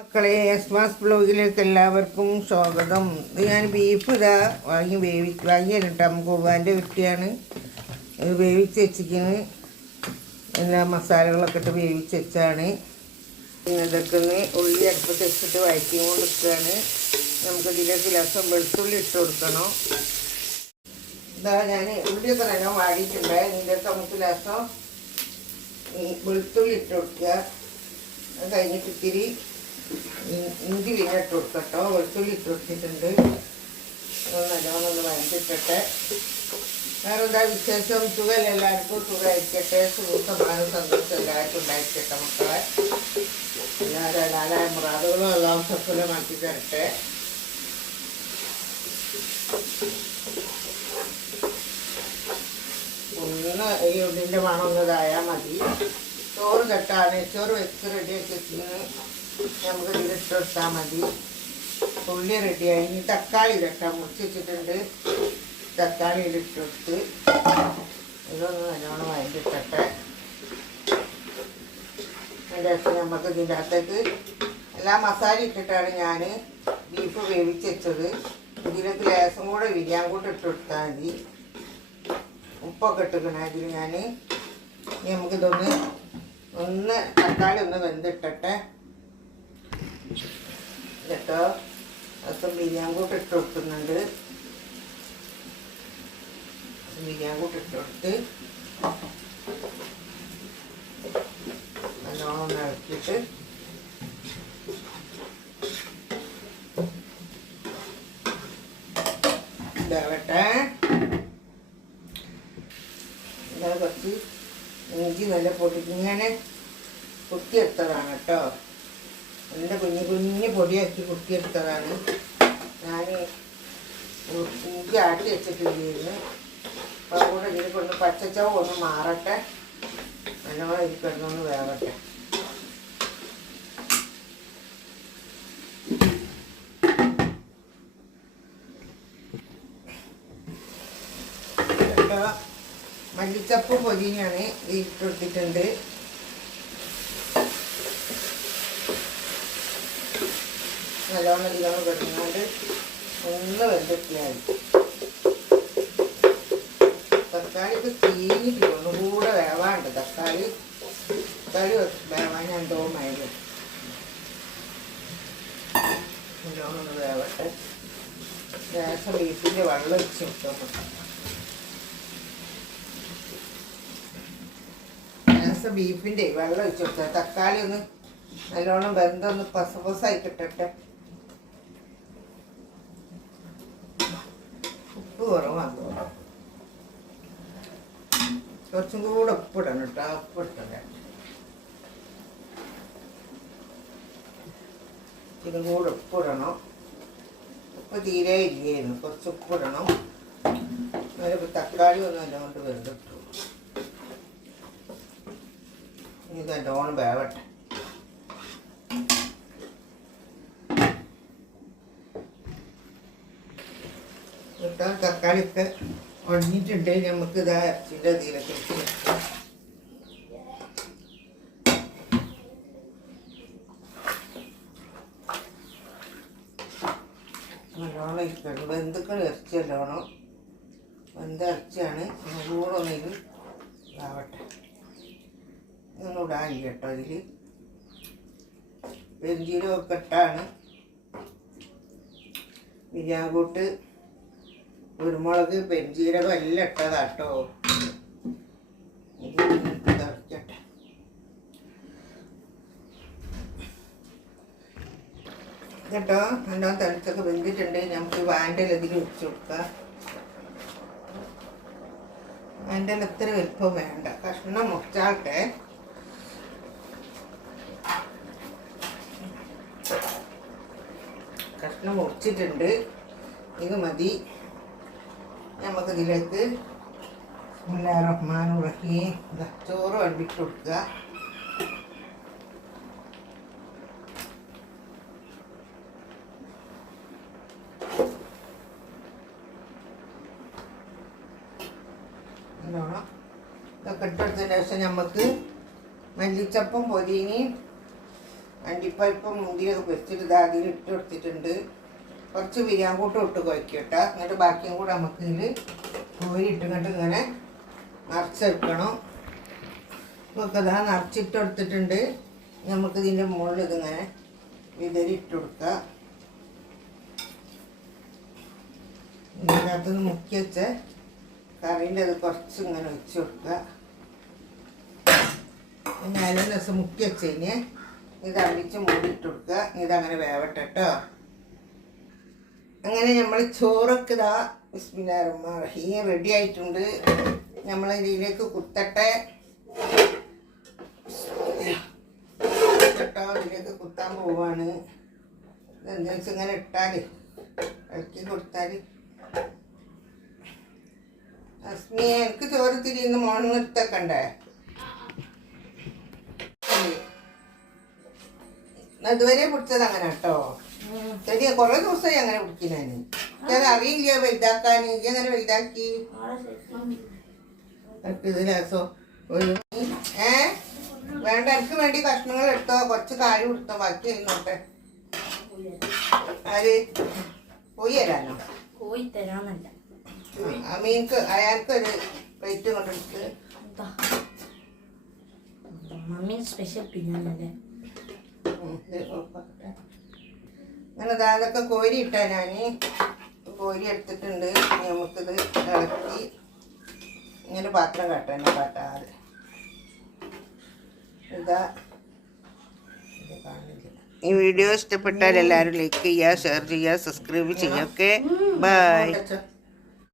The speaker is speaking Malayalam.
മക്കളെ എസ്മാസ് ബ്ലോഗിലേക്ക് എല്ലാവർക്കും സ്വാഗതം. ഇത് ഞാൻ ബീഫ് ഇതാ വാങ്ങിയല്ല കേട്ടോ. കുർബാൻ്റെ കുട്ടിയാണ് ഇത് വേവിച്ച് വെച്ചിരിക്കുന്നത്. എല്ലാ മസാലകളൊക്കെ ഇട്ട് വേവിച്ച് വെച്ചാണ്. ഇതൊക്കെ ഉള്ളി അടുപ്പത്ത് വെച്ചിട്ട് വഴറ്റി കൊടുക്കുകയാണ്. നമുക്കിതിലേക്ക് ലസം വെളുത്തുള്ളി ഇട്ട് കൊടുക്കണം. ഇതാ ഞാൻ ഉള്ളിയൊക്കെ നല്ല വാടിയിട്ടുണ്ട്. ഇതിലേക്ക് നമുക്ക് ലസം വെളുത്തുള്ളി ഇട്ട് കൊടുക്കുക. അത് കഴിഞ്ഞിട്ട് ഇത്തിരി ഇഞ്ചി ഇട്ട് കൊടുക്കട്ടോ. വെളുത്തുള്ളി ഇട്ട് കൊടുത്തിട്ടുണ്ട്. നല്ലോണം ഒന്ന് വഴറ്റിട്ടെ. വേറെ എന്താ വിശേഷം? സുഖമല്ല എല്ലാവർക്കും? സുഖമായിരിക്കട്ടെ. സുഖമാനും സന്തോഷം എല്ലാവർക്കും ഉണ്ടായിരിക്കട്ടെ മക്കളെ. എല്ലാവരും എല്ലാവരും മുറാദുകളും എല്ലാം സഫലമാക്കി തരട്ടെ. ഒന്ന് ഈ ഉള്ളിൻ്റെ മണം ഒന്നതായാൽ മതി. ചോറ് കെട്ടാണ്. ചോറ് വെച്ച് റെഡിയാക്കി വെച്ചിന് നമുക്ക് ഇതിലിട്ട് കൊടുത്താൽ മതി. ഉള്ളി റെഡിയായി. ഇനി തക്കാളി കെട്ടാൻ മുറിച്ച് വെച്ചിട്ടുണ്ട്. തക്കാളി ഇതിലിട്ട് കൊടുത്ത് ഇതൊന്ന് നല്ലോണം വഴറ്റിട്ടെ. അതിനകത്ത് നമുക്ക് ഇതിൻ്റെ അകത്തേക്ക് എല്ലാ മസാല ഇട്ടിട്ടാണ് ഞാൻ ബീഫ് വേവിച്ച് വെച്ചത്. ഇതിലേക്ക് ലേസം കൂടെ വിരിയാൻ കൂടെ ഇട്ട് കൊടുത്താൽ മതി. ഉപ്പൊക്കെ ഇട്ടിക്കണം അതിൽ ഞാൻ. ഇനി നമുക്കിതൊന്ന് തക്കാളി ഒന്ന് വെന്തിട്ടെ കേട്ടോ. അതൊക്കെ ബിരിയാൻ കൂട്ട് ഇട്ട് കൊടുക്കുന്നുണ്ട്. ബിരിയാൻ കൂട്ട് ഇട്ട് കൊടുത്ത് നല്ലോണം ഒന്ന് ഇളക്കിയിട്ട് ഇതാവട്ടെ. ഇതാ കുറച്ച് ഇഞ്ചി നല്ല പൊടിങ്ങനെ കുത്തിയെടുത്തതാണ് കേട്ടോ. നല്ല കുഞ്ഞു പൊടിയാക്കി കുത്തിയെടുത്തതാണ്. ഞാൻ ഇഞ്ചി ആട്ടി വെച്ചിട്ടില്ലായിരുന്നു. അപ്പോൾ അതുകൂടെ ഇതിൽ കൊണ്ട് പച്ചച്ചവ് ഒന്ന് മാറട്ടെ. നല്ലോണം ഇതിൽ കിടന്നൊന്ന് വേവട്ടെ. കേട്ടോ. മല്ലിച്ചപ്പും പൊതിനെയാണ് ഇട്ടിട്ടുണ്ട്. നല്ലോണം ഇതിലൊന്ന് കിടന്നുകൊണ്ട് ഒന്ന് വെന്തിട്ടിയാൽ തക്കാളിക്ക് തീഞ്ഞിട്ട് ഒന്നുകൂടെ വേവാണ്ട്. തക്കാളി വേവാൻ ഞാൻ തോന്നായത്. നല്ലോണം ഒന്ന് വേവട്ടെ. ലേശം ബീഫിൻ്റെ വെള്ളം ഒഴിച്ച് കിട്ടും. ലേശം ബീഫിൻ്റെ വെള്ളം ഒഴിച്ച് കൊടുത്താൽ തക്കാളി ഒന്ന് നല്ലോണം വെന്തൊന്ന് പസപസായിട്ടിട്ടെ. ഉപ്പ് കുറവാണ് തോന്നുന്നു. കുറച്ചും കൂടെ ഉപ്പിടണം കേട്ടോ. ഉപ്പിട്ടേ ഇതും കൂടെ ഉപ്പിടണം. ഉപ്പ് തീരെ ഇല്ലായിരുന്നു. കുറച്ച് ഉപ്പിടണം. അതിൽ തക്കാളി ഒന്നും അല്ലാണ്ട് വെന്തിട്ടു. ഇത് നല്ലോണം വേവട്ടെ. തക്കാളിയൊക്കെ ഉണങ്ങിയിട്ടുണ്ട്. നമുക്ക് ഇതാ ഇറച്ചിൻ്റെ ഇതിലൊക്കെ ഇട്ട് വെക്കാം. നല്ലോണം ഇരിക്കണം. വെന്തുക്കൾ ഇറച്ചി നല്ലോണം വെന്ത ഇറച്ചിയാണ്. കൂടെ ഒന്നെങ്കിൽ ഇതാവട്ടെ. ഒന്നും ഇടാനില്ല കേട്ടോ. അതിൽ പെരുംജീരകമൊക്കെ ഇട്ടാണ്. ബിരിയാണിക്കൂട്ട് കുരുമുളക് പെരുംജീരകം എല്ലാം ഇട്ടതാട്ടോ. തിളക്കട്ടെ. കേട്ടോ. നല്ലോണം തിളച്ചൊക്കെ വെന്തിട്ടുണ്ട്. നമുക്ക് വാൻ്റെലതിൽ വെച്ച് കൊടുക്കാം. വാൻ്റെല എത്ര വലുപ്പം വേണ്ട. കഷ്ണം മുറിച്ചാട്ടെ. കഷ്ണം മുറിച്ചിട്ടുണ്ട്. ഇത് മതി. നമുക്കിതിലേക്ക് ബിസ്മില്ലാഹിർ റഹ്മാനിർ റഹീം ചോറ് വണ്ടിട്ട് കൊടുക്കുക. നല്ലോണം ഇതൊക്കെ ഇട്ടെടുത്തതിന് ശേഷം നമുക്ക് മല്ലിച്ചപ്പും പൊതിനയും അണ്ടിപ്പരിപ്പും മുന്തിരിയൊക്കെ പൊരിച്ചിട്ട് ഇത് അതിൽ ഇട്ട് കൊടുത്തിട്ടുണ്ട്. കുറച്ച് ബിരിയാണി കൂട്ട് ഇട്ട് കുഴക്കും കേട്ടോ. എന്നിട്ട് ബാക്കിയും കൂടെ നമുക്ക് ഇതിൽ കോരി ഇട്ടുകൊണ്ട് ഇങ്ങനെ നിറച്ചെടുക്കണം. നമുക്കതാ നിറച്ചിട്ട് കൊടുത്തിട്ടുണ്ട്. നമുക്കിതിൻ്റെ മുകളിൽ ഇതിങ്ങനെ വിതറിയിട്ട് കൊടുക്കുക. ഇതിനകത്തുനിന്ന് മുക്കി വെച്ച കറീൻ്റെ അത് കുറച്ച് ഇങ്ങനെ വെച്ച് കൊടുക്കുക. ഞാനും ദിവസം മുക്കി വെച്ച് കഴിഞ്ഞ് ഇത് അടിച്ച് മൂടിയിട്ട് കൊടുക്കുക. ഇതങ്ങനെ വേവട്ടെ കേട്ടോ. അങ്ങനെ നമ്മൾ ചോറൊക്കെ ഇതാ ബിസ്മില്ലാഹിർ റെഡി ആയിട്ടുണ്ട്. നമ്മൾ ഇതിലേക്ക് കുത്തട്ടെ കേട്ടോ. ഇതിലേക്ക് കുത്താൻ പോവാണ്. ഇതെന്താ വെച്ചാൽ ഇങ്ങനെ ഇട്ടാൽ ഇറക്കി കൊടുത്താൽ അസ്മി എനിക്ക് ചോറ് തിരിയുന്ന മോണിന്ന് എടുത്തേക്കണ്ടേ. ഇതുവരെ പിടിച്ചത് അങ്ങനെ കേട്ടോ. ശരി കുറേ ദിവസമായി അങ്ങനെ പിടിക്കുന്നതിന്. എനിക്കത് അറിയില്ല വലുതാക്കാൻ. എനിക്ക് അങ്ങനെ വലുതാക്കി ഇതിലാസോ വേണ്ട. എനിക്ക് വേണ്ടി കഷ്ണങ്ങൾ എടുത്തോ, കുറച്ച് കാര്യം എടുത്തോ, ബാക്കി ഇരുന്നോട്ടെ. ആര് പോയി തരാനോ? പോയി തരാന്നല്ല, അമീൻക്ക് അയാൾക്കൊരു പ്ലേറ്റ് കൊണ്ടെടുത്ത് മമ്മി സ്പെഷ്യൽ ബിരിയാണി. അങ്ങനെ അതൊക്കെ കോരി ഇട്ടാ ഞാൻ കോരി എടുത്തിട്ടുണ്ട്. നമുക്കിത് ഇളക്കി ഇങ്ങനെ പാത്രം കാട്ടാതെ ഇതാ. ഈ വീഡിയോ ഇഷ്ടപ്പെട്ടാൽ എല്ലാവരും ലൈക്ക് ചെയ്യുക, ഷെയർ ചെയ്യുക, സബ്സ്ക്രൈബ് ചെയ്യുക. Okay bye.